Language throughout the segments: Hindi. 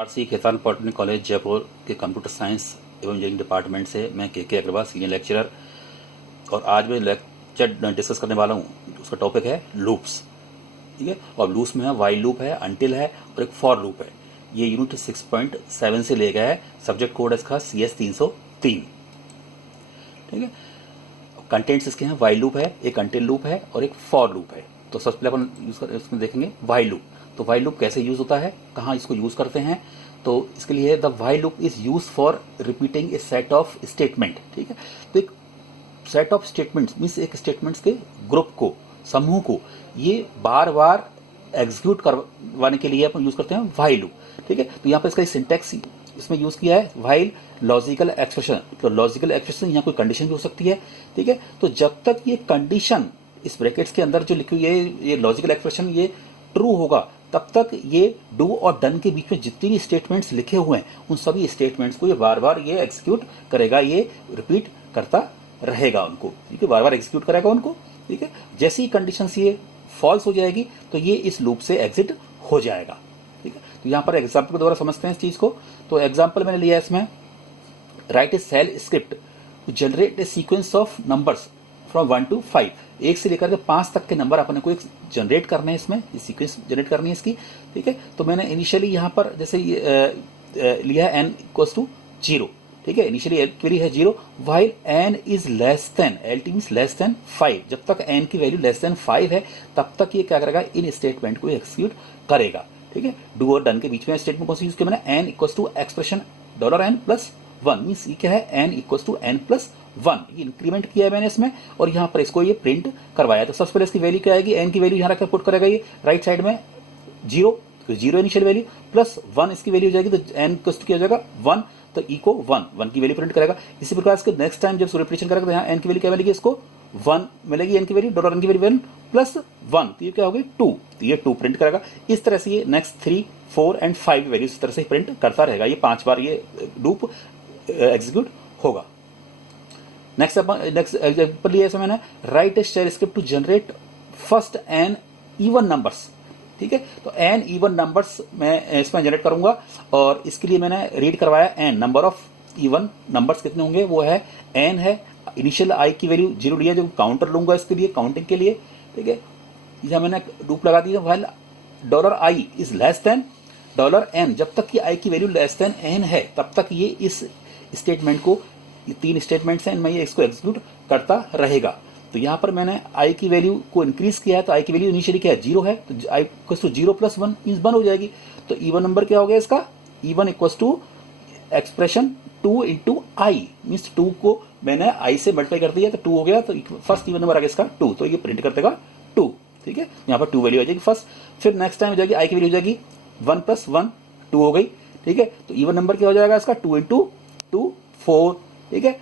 RC Khetan polytechnic college Jaipur के कंप्यूटर साइंस एवं इंजीनियरिंग डिपार्टमेंट से मैं के अग्रवाल सीनियर लेक्चरर। और आज मैं लेक्चर डिस्कस करने वाला हूँ। उसका टॉपिक है लूप्स। ठीक है, और लूप्स में है वाइल लूप है, अंटिल है और एक फॉर लूप है। ये यूनिट 6.7 से ले गया है। सब्जेक्ट कोड इसका CS 303। ठीक है, कंटेंट्स इसके हैं वाइल लूप है, एक अंटिल लूप है और एक फॉर लूप है। तो सबसे पहले अपन यूज कर इसमें देखेंगे वाइल लूप। तो वाइल लूप कैसे यूज होता है, कहाँ इसको यूज करते हैं। तो इसके लिए the while loop is use for repeating A set of statement. ठीक है, तो एक सेट ऑफ स्टेटमेंट्स मीन्स एक स्टेटमेंट्स के ग्रुप को, समूह को ये बार बार एग्जीक्यूट करवाने के लिए अपन यूज करते हैं वाइल लूप। ठीक है, तो यहाँ पर इसका सिंटैक्स इसमें यूज किया है वाइल लॉजिकल एक्सप्रेशन। तो लॉजिकल एक्सप्रेशन यहाँ कोई कंडीशन भी हो सकती है। ठीक है, तो जब तक ये कंडीशन इस ब्रैकेट्स के अंदर जो लिखी हुई है ये लॉजिकल एक्सप्रेशन ये ट्रू होगा, तब तक ये डू और डन के बीच में जितनी भी स्टेटमेंट्स लिखे हुए हैं उन सभी स्टेटमेंट्स को ये बार बार ये एग्जीक्यूट करेगा, ये रिपीट करता रहेगा उनको। ठीक है, बार बार एग्जीक्यूट करेगा उनको। ठीक है, जैसी कंडीशंस ये फॉल्स हो जाएगी तो ये इस लूप से एग्जिट हो जाएगा। ठीक है, तो यहाँ पर एग्जाम्पल के द्वारा समझते हैं इस चीज को। तो एग्जाम्पल मैंने लिया है इसमें, write a shell script to generate a sequence of numbers from 1 to 5। 1 से लेकर के 5 तक के नंबर अपने को एक जनरेट करने हैं, इसमें सीक्वेंस जनरेट करनी है इसकी। ठीक है, तो मैंने इनिशियली यहाँ पर जैसे लिया है n इक्वल्स टू 0। ठीक है, इनिशियली क्वेरी है 0 while n is less than, LT means less than 5। जब तक n की वैल्यू लेस देन 5 है तब तक ये क्या करेगा, इन स्टेटमेंट को एक्सिक्यूट करेगा। ठीक है, डू और डन के बीच में स्टेटमेंट कौन सी यूज किया मैंने, n equals to expression $n+1 means ये क्या है n इक्वल्स टू n+1। ये इंक्रीमेंट किया है मैंने इसमें और यहाँ पर इसको ये प्रिंट करवाया। तो सबसे पहले इसकी वैल्यू क्या आएगी, n की वैल्यू यहाँ रखकर पुट करेगा ये राइट साइड में 0 इनिशियल वैल्यू +1 इसकी वैल्यू हो जाएगी। तो n इक्वल्स टू क्या हो जाएगा 1, तो e को 1 की वैल्यू प्रिंट करेगा। इसी प्रकार से नेक्स्ट टाइम जब रिपीटेशन करेगा तो यहाँ n की वैल्यू क्या मिलेगी, इसको 1 मिलेगी, n की वैल्यू $n की वैल्यू 1+1, तो ये क्या हो गई 2, तो ये 2 प्रिंट करेगा। इस तरह से ये नेक्स्ट 3, 4 एंड 5 वैल्यू इस तरह से प्रिंट करता रहेगा। ये 5 बार ये लूप एग्जीक्यूट होगा। नेक्स्ट एग्जांपल लिया है मैंने, write a shell script to generate first n even numbers. ठीक है, तो n इवन नंबर्स मैं इसमें जनरेट करूंगा और इसके लिए मैंने रीड करवाया n number of even numbers कितने होंगे, वो है n है। इनिशियल i की वैल्यू 0 लिया, जो काउंटर लूंगा इसके लिए काउंटिंग के लिए। ठीक है, यहां मैंने लूप लगा दिया while $i is less than $n। जब तक कि i की वैल्यू लेस देन n है तब तक ये इस स्टेटमेंट को, ये 3 स्टेटमेंट्स हैं इनमें, ये इसको एग्जीक्यूट करता रहेगा। तो यहाँ पर मैंने i की वैल्यू को इंक्रीज किया है, तो i की वैल्यू इनिशियली क्या है 0 है, तो i इक्वल्स टू 0+1 मींस 1 हो जाएगी। तो इवन नंबर क्या हो गया इसका, even equals to expression 2 into i means 2 को मैंने i से मल्टीप्लाई कर दिया तो 2 हो गया। तो फर्स्ट इवन नंबर आ गया इसका 2, तो ये प्रिंट कर देगा 2। ठीक है, यहाँ पर 2 वैल्यू आ जाएगी फर्स्ट। फिर नेक्स्ट टाइम हो जाएगी i की वैल्यू हो जाएगी 1+1 2 हो गई। ठीक है, तो इवन नंबर क्या हो जाएगा इसका 2 into 2 4। ठीक है,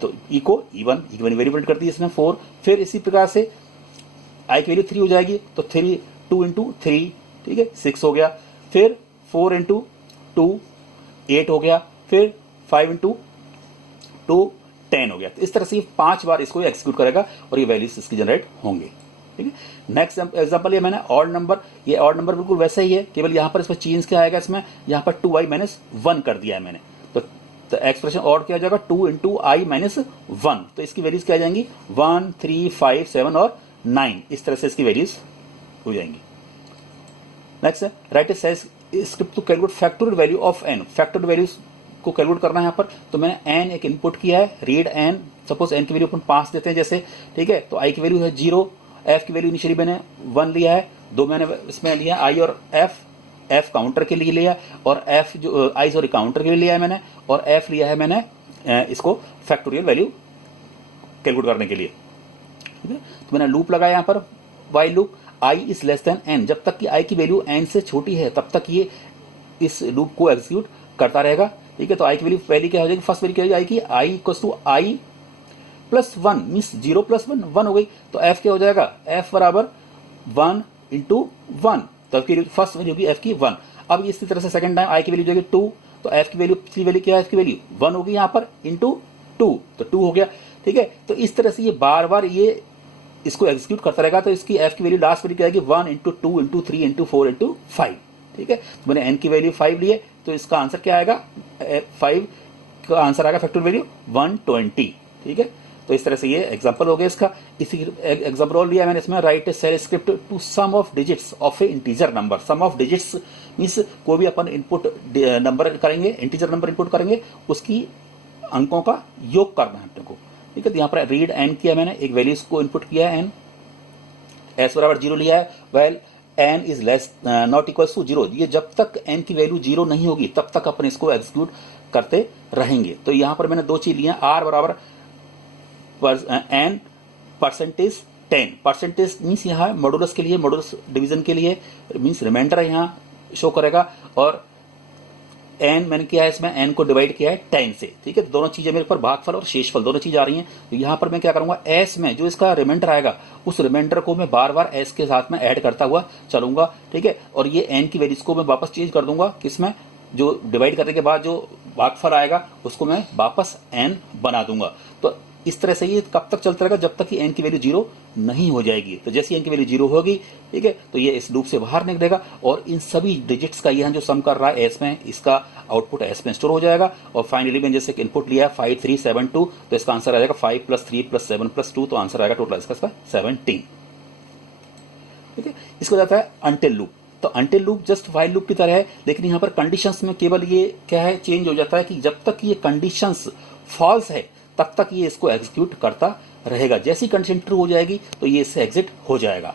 तो ई को इवन की वैल्यू प्रिंट कर दी इसने 4। फिर इसी प्रकार से i की वैल्यू 3 हो जाएगी, तो 2 into 3। ठीक है, 6 हो गया। फिर 4 into 2 8 हो गया। फिर 5 into 2 10 हो गया। तो इस तरह से 5 बार इसको एक्सिक्यूट करेगा और ये वैल्यूज इसकी जनरेट होंगे। ठीक है, नेक्स्ट एग्जांपल ये मैंने ऑड नंबर, ये ऑड नंबर बिल्कुल वैसा ही है, केवल यहाँ पर इसमें चेंज क्या आएगा, इसमें यहाँ पर 2i-1 कर दिया है मैंने। तो एक्सप्रेशन ऑड क्या हो जाएगा 2 into i-1। तो इसकी वैल्यूज क्या आ जाएंगी 1 3 5 7 और 9, इस तरह से इसकी वैल्यूज हो जाएंगी। नेक्स्ट है write a shell script to calculate factorial value of n। Factorial values को कैलकुलेट करना है यहाँ पर। तो मैंने n एक इनपुट किया है, रीड n। सपोज n की वैल्यू अपन 5 देते हैं जैसे। ठीक है, तो i की वैल्यू है 0, f की वैल्यू इनिशियली मैंने 1 लिया है, 2 मैंने इसमें लिया i और f काउंटर के लिए लिया और f जो i सॉरी काउंटर के लिए लिया है मैंने, और f लिया है मैंने इसको फैक्टोरियल वैल्यू कैलकुलेट करने के लिए। ठीक है, तो मैंने लूप लगाया यहाँ पर while loop, i is less than n। जब तक कि i की वैल्यू n से छोटी है तब तक ये इस लूप को एग्जीक्यूट करता रहेगा। ठीक है, तो i की वैल्यू पहली क्या हो जाएगी, फर्स्ट वैल्यू क्या हो जाएगी i equals to i+1 means 0+1 1 हो गई। तो f क्या हो जाएगा, f बराबर 1 into 1, तो फर्स्ट वैल्यू होगी f की 1। अब इसी तरह से सेकंड टाइम i की वैल्यू जाएगी 2, तो f की वैल्यू पिछली वैल्यू क्या है, f की वैल्यू 1 होगी यहाँ पर इंटू 2, तो 2 हो गया। ठीक है, तो इस तरह से ये बार बार ये इसको एग्जीक्यूट करता रहेगा। तो इसकी f की वैल्यू लास्ट वैल्यू क्या आएगी 1 into 2 into 3 into 4 into 5। ठीक है, तो मैंने n की वैल्यू 5 लिए, तो इसका आंसर क्या आएगा, 5 का आंसर आएगा फैक्टोरियल वैल्यू 120, ठीक है। तो इस तरह से ये एग्जांपल हो गया इसका। इसी एग्जांपल और लिया मैंने इसमें, write a shell script to sum of digits of a integer number. Sum of digits means कोई भी अपन इनपुट नंबर करेंगे, इंटीजर नंबर इनपुट करेंगे, उसकी अंकों का योग करना है अपने को, ठीक है। तो यहाँ पर रीड एन किया मैंने, एक वैल्यूज को इनपुट किया है एन, एस बराबर 0 लिया है, while n is less not equal to 0, ये जब तक एन की वैल्यू 0 नहीं होगी तब तक अपन इसको एग्जीक्यूट करते रहेंगे। तो यहाँ पर मैंने दो चीज लिया, आर बराबर एन परसेंटेज 10, परसेंटेज मीन्स यहाँ मॉडुलस के लिए, मॉडुलस डिवीजन के लिए मीन्स रिमाइंडर यहाँ शो करेगा, और एन मैंने किया है इसमें, एन को डिवाइड किया है 10 से, ठीक है। तो दोनों चीजें मेरे पर भागफल और शेषफल दोनों चीज आ रही हैं। तो यहाँ पर मैं क्या करूंगा, एस में जो इसका रिमाइंडर आएगा उस रिमाइंडर को मैं बार बार एस के साथ में ऐड करता हुआ चलूंगा, ठीक है। और ये एन की वैल्यूज को मैं वापस चेंज कर दूंगा किसमें, जो डिवाइड करने के बाद जो भागफल आएगा उसको मैं वापस एन बना दूंगा। तो इस तरह से ये कब तक चलता रहेगा, जब तक कि एन की वैल्यू 0 नहीं हो जाएगी। तो जैसे एन की वैल्यू 0 होगी, ठीक है, तो ये इस लूप से बाहर निकलेगा और इन सभी डिजिट्स का यहाँ जो सम कर रहा है एस में, इसका आउटपुट एस में स्टोर हो जाएगा। और फाइनली मैंने जैसे इनपुट लिया है 5372, तो इसका आंसर आ जाएगा 5 + 3 + 7 + 2, तो आंसर आएगा टोटल इसका 17, ठीक है। इसको जाता है अनटिल लूप। तो until loop just while loop की तरह है, लेकिन यहाँ पर कंडीशंस में केवल ये क्या है, चेंज हो जाता है कि जब तक ये कंडीशंस फॉल्स है तब तक ये इसको एग्जीक्यूट करता रहेगा। जैसी कंडीशन ट्रू हो जाएगी तो ये इससे एग्जिट हो जाएगा,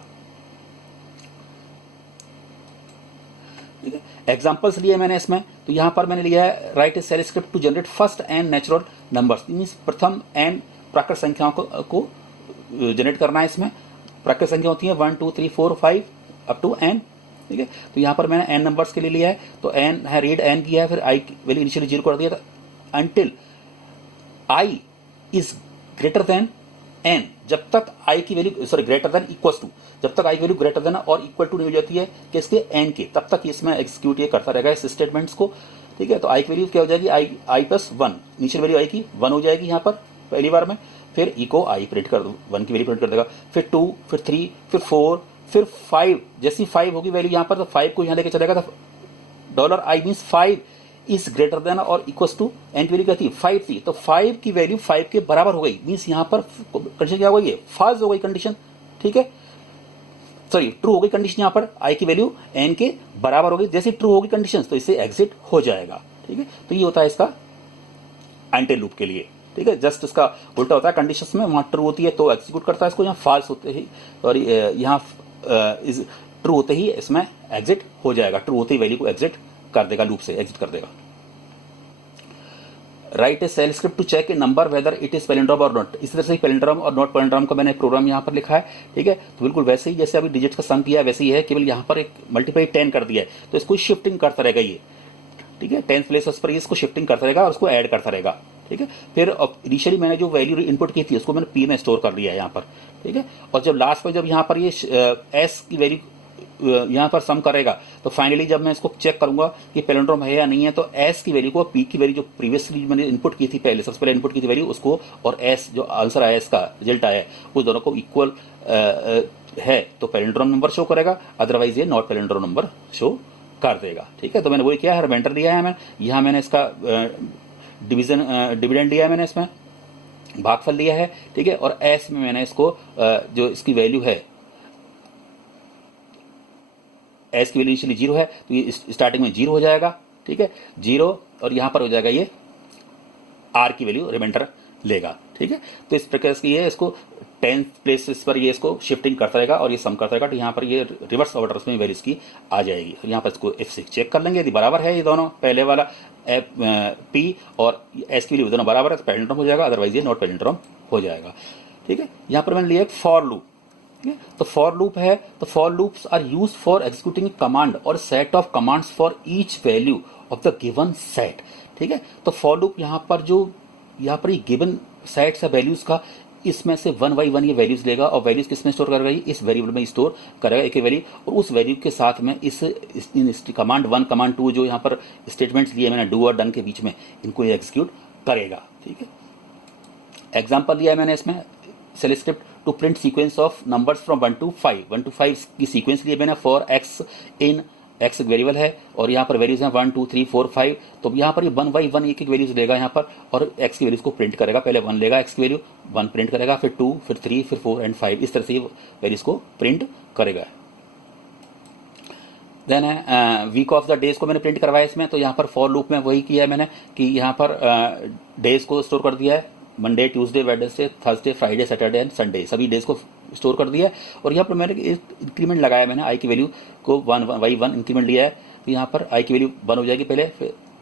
ठीक है। एग्जांपल्स लिए मैंने इसमें, तो यहां पर मैंने लिया है, write a shell script to generate first n natural numbers, means प्रथम एन प्राकृत संख्याओं को जनरेट करना है। इसमें प्राकृत संख्या होती है 1 2 3 4 5 अप टू एन, ठीक है। तो यहां पर मैंने एन नंबर्स के लिए लिया है, तो एन है, रीड एन किया है, फिर आई वैल्यू इनिशियली 0 कर दिया था, until i is greater than n, जब तक आई की value greater than equal to, जब तक आई की वैल्यू ग्रेटर देन और इक्वल टू नहीं हो जाती है किसके, एन के, तब तक इसमें एग्जीक्यूट ये करता रहेगा इस स्टेटमेंट्स को, ठीक है। तो आई की वैल्यू क्या हो जाएगी, आई + 1, इनिशियल वैल्यू आई की 1 हो जाएगी यहाँ पर पहली बार में, फिर ई को आई प्रिंट कर, 1 की वैल्यू प्रिंट कर देगा, फिर 2, फिर 3, फिर 4, फिर 5, जैसी 5 होगी वैल्यू यहाँ पर, तो 5 को यहाँ लेके चलेगा, तो $i means 5 is greater than और इक्वल टू, एन की वैल्यू क्या थी 5 थी, तो 5 की वैल्यू 5 के बराबर हो गई, मीन्स यहाँ पर कंडीशन क्या हो गई है, फॉल्स हो गई कंडीशन, ठीक है, सॉरी ट्रू हो गई कंडीशन, यहाँ पर आई की वैल्यू एन के बराबर हो गई। जैसे ट्रू होगी कंडीशन तो इससे एग्जिट हो जाएगा, ठीक है। तो ये होता है इसका अनटिल लूप के लिए, ठीक है। जस्ट इसका उल्टा होता है, कंडीशंस में वहां ट्रू होती है तो एग्जीक्यूट करता है इसको, यहाँ फॉल्स होते ही और यहाँ ट्रू होते ही इसमें एग्जिट हो जाएगा, ट्रू होते ही वैल्यू को एग्जिट कर देगा, लूप से एग्जिट कर देगा। Write a shell script to check a number whether it is palindrome और नॉट, इस तरह से पैलिंड्रोम और नॉट पैलिंड्रोम का मैंने प्रोग्राम यहाँ पर लिखा है, ठीक है। तो बिल्कुल वैसे ही जैसे अभी डिजिट का सम किया है वैसे ही है, केवल यहाँ पर एक मल्टीप्लाई 10 कर दिया है, तो इसको शिफ्टिंग करता रहेगा ये, ठीक है, 10th प्लेस पर इसको शिफ्टिंग करता रहेगा और उसको ऐड करता रहेगा, ठीक है। फिर इनिशियली मैंने जो वैल्यू इनपुट की थी उसको मैंने पी में स्टोर कर लिया है यहाँ पर, ठीक है। और जब लास्ट में जब यहाँ पर ये एस की वैल्यू यहाँ पर सम करेगा, तो फाइनली जब मैं इसको चेक करूंगा कि पैलिंड्रोम है या नहीं है, तो एस की वैल्यू को पी की वैल्यू जो प्रीवियसली मैंने इनपुट की थी पहले, सबसे पहले इनपुट की थी वैल्यू उसको, और एस जो आंसर आया इसका रिजल्ट आया उस दोनों को इक्वल है तो पैलिंड्रोम नंबर शो करेगा, अदरवाइज ये नॉट पैलिंड्रोम नंबर शो कर देगा, ठीक है। तो मैंने वही किया है, रिमाइंडर दिया है, मैं यहाँ मैंने इसका डिविडेंड दिया है, मैंने इसमें भागफल लिया है, ठीक है। और एस में मैंने इसको जो इसकी वैल्यू है, एस की वैल्यू इनिशियली 0 है तो ये स्टार्टिंग में 0 हो जाएगा, ठीक है, 0, और यहाँ पर हो जाएगा ये आर की वैल्यू रिमाइंडर लेगा, ठीक है। तो इस प्रकार से ये इसको 10th प्लेस पर ये इसको शिफ्टिंग करता रहेगा और ये सम करता रहेगा, तो यहाँ पर ये रिवर्स ऑर्डर में वैल्यूज की आ जाएगी। और यहाँ पर इसको F6 चेक कर लेंगे, यदि बराबर है ये दोनों, पहले वाला पी और एस की वैल्यू दोनों बराबर है तो पैलिंड्रोम हो जाएगा, अदरवाइज ये नॉट पैलिंड्रोम हो जाएगा, ठीक है। यहाँ पर मैंने लिया एक फॉर लूप, तो फॉर लूप है, तो for loops are used for executing command और set of commands for each value of the given set, ठीक है। तो फॉर लूप यहाँ पर जो यहाँ पर ये गिवन सेट्स है वैल्यूज का, इसमें से 1 by 1 ये वैल्यूज लेगा और वैल्यूज किसमें स्टोर करेगा, इस वेरिएबल में स्टोर करेगा एक वैल्यू, और उस वैल्यू के साथ में इस कमांड 1 कमांड 2 जो यहाँ पर स्टेटमेंट्स दिए मैंने डू और डन के बीच में, इनको ये एग्जीक्यूट करेगा, ठीक है। एग्जाम्पल दिया है मैंने इसमें, shell script to print sequence of numbers from 1 to 5, 1 to 5 की सीक्वेंस लिए मैंने for x in x variable है और यहाँ पर वैल्यूज हैं 1 2 3 4 5, तो यहाँ पर ये 1 बाई 1 एक एक वैल्यूज लेगा यहाँ पर और एक्स की वैल्यूज को प्रिंट करेगा। पहले 1 लेगा एक्स की वैल्यू, 1 प्रिंट करेगा, फिर 2, फिर 3, फिर 4 एंड 5, इस तरह से ये वैल्यूज को प्रिंट करेगा। देन है वीक ऑफ द डेज को मैंने प्रिंट करवाया इसमें, तो यहाँ पर फॉर लूप में वही किया है मैंने कि यहाँ पर डेज को स्टोर कर दिया है, Monday, Tuesday, Wednesday, Thursday, Friday, Saturday and Sunday, सभी डेज को स्टोर कर दिया है। और यहाँ पर मैंने इंक्रीमेंट लगाया, मैंने आई की वैल्यू को 1 इंक्रीमेंट लिया है, तो यहाँ पर आई की वैल्यू 1 हो जाएगी पहले,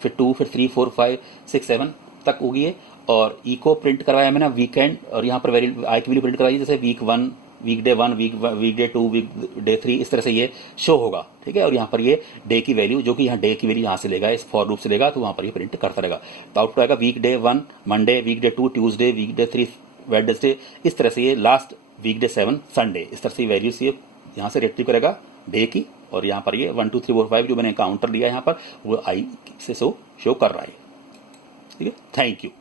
फिर 2, फिर 3, 4, 5, 6, 7 तक होगी ये। और ई को प्रिंट करवाया मैंने वीकेंड, और यहाँ पर वैल्यू आई की वैल्यू प्रिंट करवाई, जैसे वीक 1, वीकडे 1, वीकडे 2, वीकडे 3, इस तरह से ये शो होगा, ठीक है। और यहाँ पर ये डे की वैल्यू, जो कि यहाँ डे की वैल्यू यहाँ से लेगा, इस फॉर लूप से लेगा, तो वहाँ पर ये प्रिंट करता रहेगा। तो आउटपुट आएगा वीकडे 1 मंडे, वीकडे 2 ट्यूसडे, वीकडे 3 वेडनेसडे, इस तरह से ये लास्ट वीकडे 7 संडे, इस तरह से वैल्यूज ये यहाँ से रिट्रीव करेगा डे की। और यहाँ पर ये 1 2 3 4 5 जो मैंने काउंटर लिया यहाँ पर वो आई से शो कर रहा है, ठीक है। Thank you.